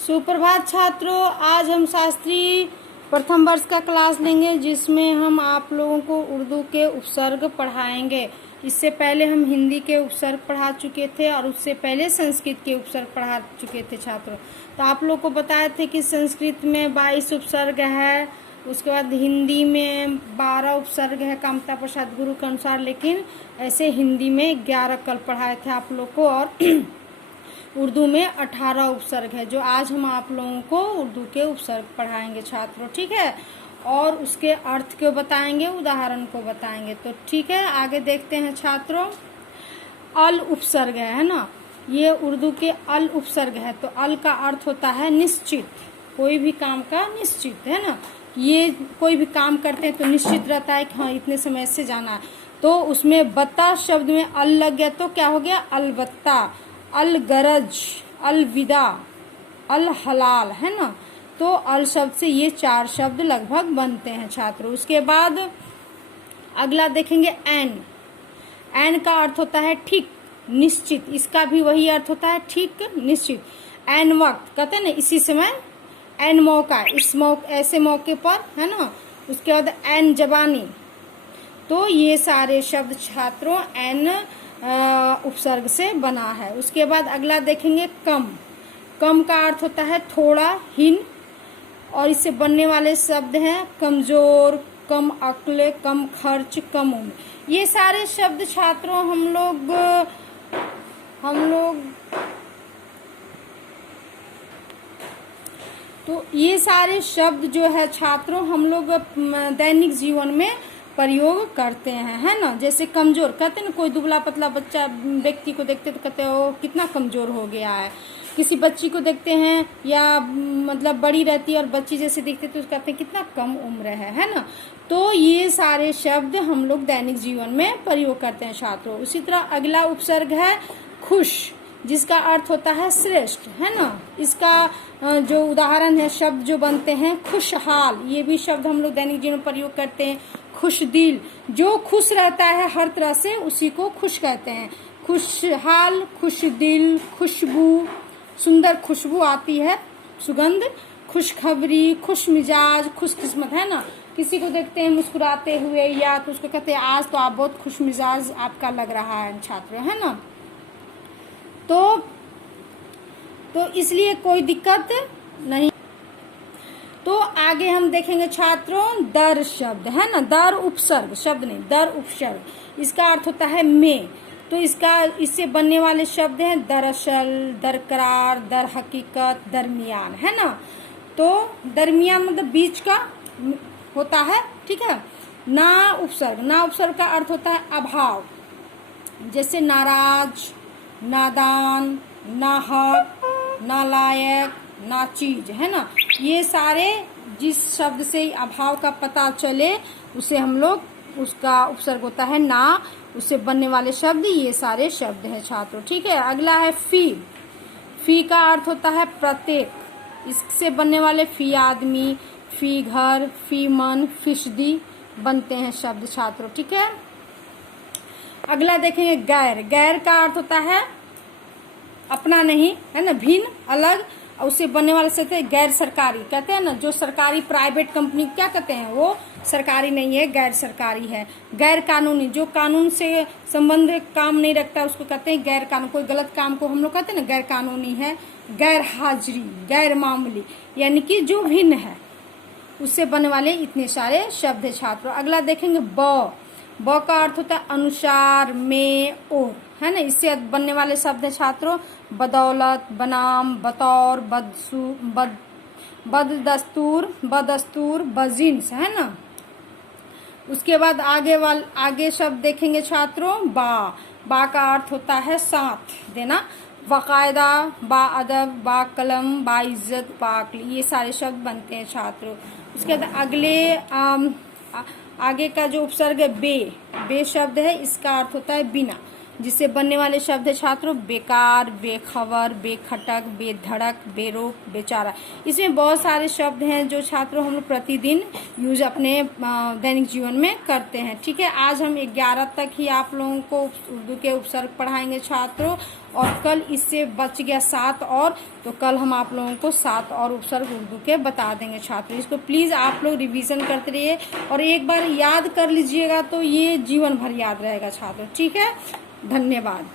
सुप्रभात छात्रों, आज हम शास्त्री प्रथम वर्ष का क्लास लेंगे जिसमें हम आप लोगों को उर्दू के उपसर्ग पढ़ाएंगे। इससे पहले हम हिंदी के उपसर्ग पढ़ा चुके थे और उससे पहले संस्कृत के उपसर्ग पढ़ा चुके थे छात्रों। तो आप लोग को बताए थे कि संस्कृत में 22 उपसर्ग है, उसके बाद हिंदी में 12 उपसर्ग है कामता प्रसाद गुरु के अनुसार, लेकिन ऐसे हिंदी में 11 कल पढ़ाए थे आप लोग को, और उर्दू में 18 उपसर्ग है जो आज हम आप लोगों को उर्दू के उपसर्ग पढ़ाएंगे छात्रों। ठीक है, और उसके अर्थ को बताएंगे, उदाहरण को बताएंगे। तो ठीक है, आगे देखते हैं छात्रों। अल उपसर्ग है ना, ये उर्दू के अल उपसर्ग है। तो अल का अर्थ होता है निश्चित, कोई भी काम का निश्चित, है ना। ये कोई भी काम करते हैं तो निश्चित रहता है कि हाँ इतने समय से जाना है। तो उसमें बत्ता शब्द में अल लग गया तो क्या हो गया, अलबत्ता, अल गरज, अल विदा, अल हलाल, है ना। तो अल शब्द से ये 4 शब्द लगभग बनते हैं छात्रों। उसके बाद अगला देखेंगे एन। एन का अर्थ होता है ठीक, निश्चित, इसका भी वही अर्थ होता है ठीक, निश्चित। एन वक्त कहते हैं ना, इसी समय, एन मौका, इस ऐसे मौके पर, है ना। उसके बाद एन जबानी। तो ये सारे शब्द छात्रों एन उपसर्ग से बना है। उसके बाद अगला देखेंगे कम। कम का अर्थ होता है थोड़ा, हीन, और इससे बनने वाले शब्द हैं कमजोर, कम अक्ल, कम खर्च, कम उम्र। ये सारे शब्द छात्रों हम लोग तो ये सारे शब्द जो है छात्रों हम लोग दैनिक जीवन में प्रयोग करते हैं, है ना। जैसे कमजोर, कहते हैं ना, कोई दुबला पतला बच्चा व्यक्ति को देखते तो कहते हो कितना कमजोर हो गया है। किसी बच्ची को देखते हैं या मतलब बड़ी रहती है और बच्ची जैसे दिखते तो कहते हैं कितना कम उम्र है ना। तो ये सारे शब्द हम लोग दैनिक जीवन में प्रयोग करते हैं छात्रों। उसी तरह अगला उपसर्ग है खुश, जिसका अर्थ होता है श्रेष्ठ, है ना। इसका जो उदाहरण है, शब्द जो बनते हैं खुशहाल, ये भी शब्द हम लोग दैनिक जीवन में प्रयोग करते हैं। खुश दिल, जो खुश रहता है हर तरह से उसी को खुश कहते हैं। खुशहाल, खुश दिल, खुशबू, सुंदर खुशबू आती है, सुगंध, खुशखबरी, खुश मिजाज, खुशकिस्मत, है ना। किसी को देखते हैं मुस्कुराते हुए या तो उसको कहते हैं आज तो आप बहुत खुश मिजाज आपका लग रहा है छात्र, है ना। तो इसलिए कोई दिक्कत नहीं। तो आगे हम देखेंगे छात्रों दर शब्द, है ना। दर उपसर्ग, शब्द नहीं, दर उपसर्ग। इसका अर्थ होता है में। तो इससे बनने वाले शब्द हैं दरअसल, दरकरार, दर हकीकत, दरमियान, है ना। तो दरमियान मतलब बीच का होता है, ठीक है। ना उपसर्ग, ना उपसर्ग का अर्थ होता है अभाव, जैसे नाराज, नादान, नाहक, नालायक, नाचीज, है ना। ये सारे जिस शब्द से अभाव का पता चले उसे हम लोग, उसका उपसर्ग होता है ना, उससे बनने वाले शब्द ये सारे शब्द हैं छात्रों। ठीक है, अगला है फी। फी का अर्थ होता है प्रत्येक, इससे बनने वाले फी आदमी, फी घर, फी मन, फीसदी बनते हैं शब्द छात्रों। ठीक है, अगला देखेंगे गैर। गैर का अर्थ होता है अपना नहीं, है ना, भिन्न, अलग, और उससे बनने वाले से गैर सरकारी, कहते हैं ना, जो सरकारी प्राइवेट कंपनी क्या कहते हैं, वो सरकारी नहीं है, गैर सरकारी है। गैर कानूनी, जो कानून से संबंध काम नहीं रखता उसको कहते हैं गैर कानूनी। कोई गलत काम को हम लोग कहते हैं ना गैर कानूनी है। गैर हाजिरी, गैर मामूली, यानी कि जो भिन्न है, उससे बनने वाले इतने सारे शब्द है छात्रों। अगला देखेंगे ब। ब का अर्थ होता है अनुसार, में, और, है ना। इससे बनने वाले शब्द है छात्रों बदौलत, बनाम, बतौर, बदस्तूर, बजिन्स, है ना। उसके बाद आगे शब्द देखेंगे छात्रों बा। बा का अर्थ होता है साथ देना, बाकायदा, बाअदब, बाकलम, बाइज्जत, बाअक्ल, ये सारे शब्द बनते हैं छात्रों। उसके बाद आगे का जो उपसर्ग है बे। बे शब्द है, इसका अर्थ होता है बिना। जिससे बनने वाले शब्द है छात्रों बेकार, बेखबर, बेखटक, बेधड़क, बेरोक, बेचारा। इसमें बहुत सारे शब्द हैं जो छात्रों हम लोग प्रतिदिन यूज अपने दैनिक जीवन में करते हैं। ठीक है, आज हम 11 तक ही आप लोगों को उर्दू के उपसर्ग पढ़ाएंगे छात्रों, और कल इससे बच गया 7 और, तो कल हम आप लोगों को 7 और उपसर्ग उर्दू के बता देंगे छात्रों। इसको प्लीज़ आप लोग रिवीजन करते रहिए और एक बार याद कर लीजिएगा तो ये जीवन भर याद रहेगा छात्रों। ठीक है, धन्यवाद।